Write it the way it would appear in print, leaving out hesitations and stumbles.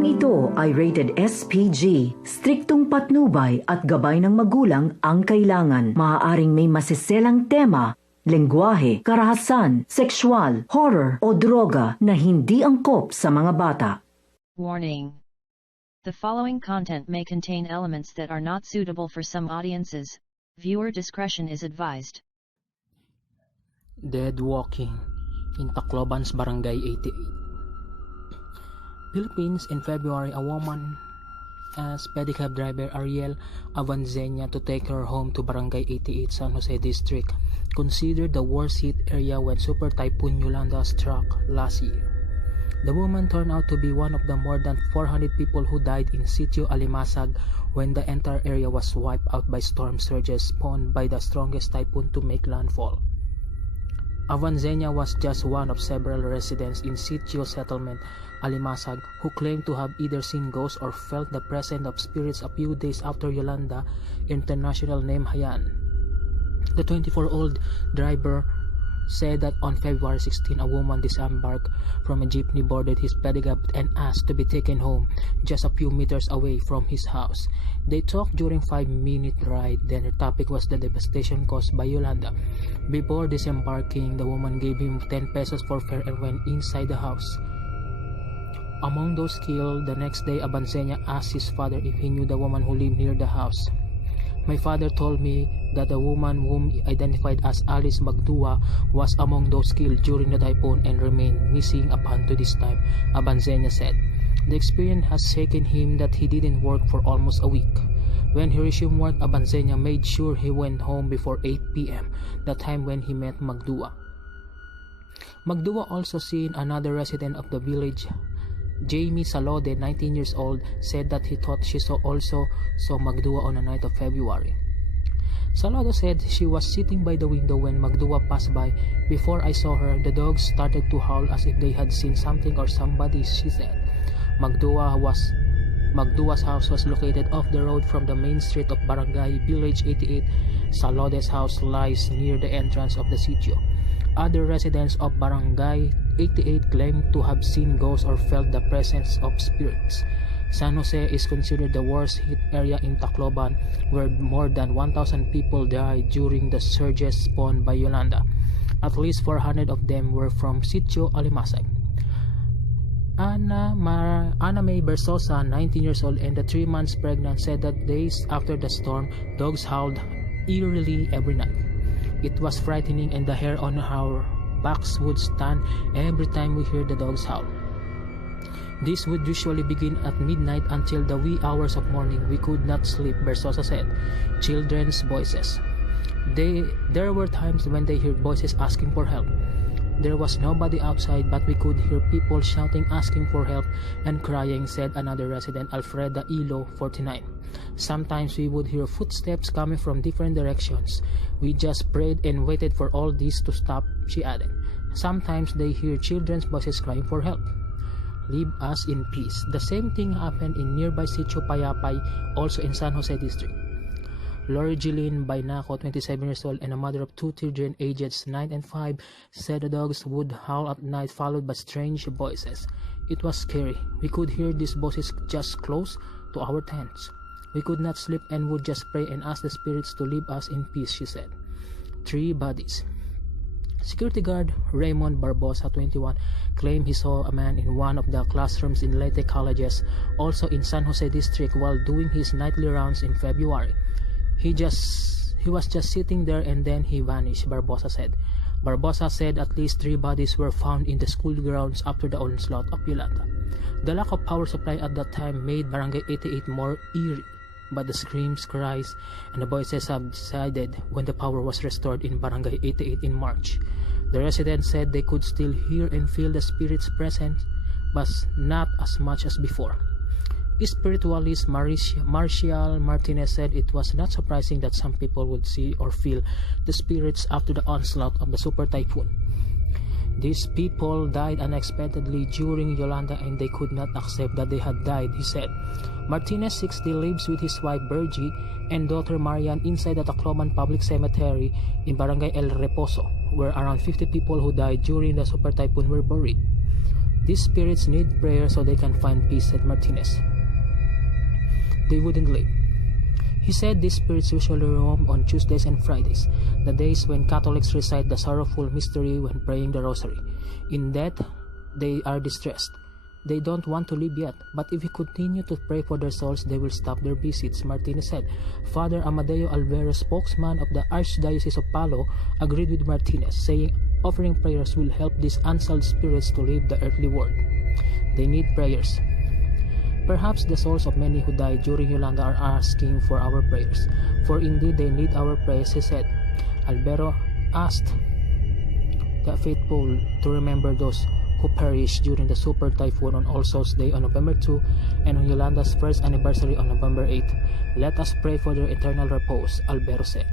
Programang ito ay rated SPG. Striktong patnubay at gabay ng magulang ang kailangan. Maaaring may masiselang tema, lengguwahe, karahasan, sexual, horror o droga na hindi angkop sa mga bata. Warning. The following content may contain elements that are not suitable for some audiences. Viewer discretion is advised. Dead walking in Tacloban's Barangay 88. Philippines. In February, a woman asked pedicab driver Ariel Avanzenia to take her home to Barangay 88, San Jose District, considered the worst hit area when Super Typhoon Yolanda struck last year. The woman turned out to be one of the more than 400 people who died in Sitio Alimasag when the entire area was wiped out by storm surges spawned by the strongest typhoon to make landfall. Avanzenia was just one of several residents in Sitio settlement Alimasag who claimed to have either seen ghosts or felt the presence of spirits a few days after Yolanda International named Haiyan. The 24-year-old driver said that on February 16, a woman disembarked from a jeepney, boarded his pedicab and asked to be taken home just a few meters away from his house. They talked during 5-minute ride, then the topic was the devastation caused by Yolanda. Before disembarking, the woman gave him 10 pesos for fare and went inside the house. Among those killed, the next day Abansenia asked his father if he knew the woman who lived near the house. My father told me that the woman whom he identified as Alice Magdua was among those killed during the typhoon and remained missing up until this time, Abansenia said. The experience has shaken him that he didn't work for almost a week. When he resumed work, Abansenia made sure he went home before 8 p.m., the time when he met Magdua. Magdua also seen another resident of the village, Jamie Salode, 19 years old, said that he thought she also saw Magdua on the night of February. Salado said she was sitting by the window when Magdua passed by. Before I saw her, the dogs started to howl as if they had seen something or somebody, she said. Magdua's house was located off the road from the main street of Barangay Village 88. Salode's house lies near the entrance of the sitio. Other residents of Barangay 88 claim to have seen ghosts or felt the presence of spirits. San Jose is considered the worst hit area in Tacloban, where more than 1,000 people died during the surges spawned by Yolanda. At least 400 of them were from Sitio Alimasag. Ana May Bersosa, 19 years old and 3 months pregnant, said that days after the storm, dogs howled eerily every night. It was frightening and the hair on our backs would stand every time we heard the dogs howl. This would usually begin at midnight until the wee hours of morning. We could not sleep, Bersosa said. Children's voices. There were times when they heard voices asking for help. There was nobody outside, but we could hear people shouting, asking for help and crying, said another resident, Alfreda Ilo, 49. Sometimes we would hear footsteps coming from different directions. We just prayed and waited for all this to stop, she added. Sometimes they hear children's voices crying for help. Leave us in peace. The same thing happened in nearby Sitio Payapay, also in San Jose District. Lori Jeline Bainaco, 27 years old and a mother of 2 children ages 9 and 5, said the dogs would howl at night followed by strange voices. It was scary. We could hear these voices just close to our tents. We could not sleep and would just pray and ask the spirits to leave us in peace, she said. 3 bodies. Security guard Raymond Barbosa, 21, claimed he saw a man in one of the classrooms in Leyte colleges, also in San Jose District, while doing his nightly rounds in February. He was just sitting there and then he vanished, Barbosa said. Barbosa said at least 3 bodies were found in the school grounds after the onslaught of Yolanda. The lack of power supply at that time made Barangay 88 more eerie, but the screams, cries, and the voices subsided when the power was restored in Barangay 88 in March. The residents said they could still hear and feel the spirits present, but not as much as before. Spiritualist Marcial Martinez said it was not surprising that some people would see or feel the spirits after the onslaught of the super typhoon. These people died unexpectedly during Yolanda and they could not accept that they had died, he said. Martinez, 60, lives with his wife Bergie and daughter Marian inside the Tacloban Public Cemetery in Barangay El Reposo, where around 50 people who died during the super typhoon were buried. These spirits need prayer so they can find peace, said Martinez. They wouldn't leave. He said these spirits usually roam on Tuesdays and Fridays, the days when Catholics recite the sorrowful mystery when praying the rosary. In that, they are distressed. They don't want to leave yet, but if we continue to pray for their souls, they will stop their visits, Martinez said. Father Amadeo Alvero, spokesman of the Archdiocese of Palo, agreed with Martinez, saying offering prayers will help these unsolved spirits to leave the earthly world. They need prayers. Perhaps the souls of many who died during Yolanda are asking for our prayers, for indeed they need our prayers, he said. Alvero asked the faithful to remember those who perished during the Super Typhoon on All Souls Day on November 2 and on Yolanda's first anniversary on November 8. Let us pray for their eternal repose, Alvero said.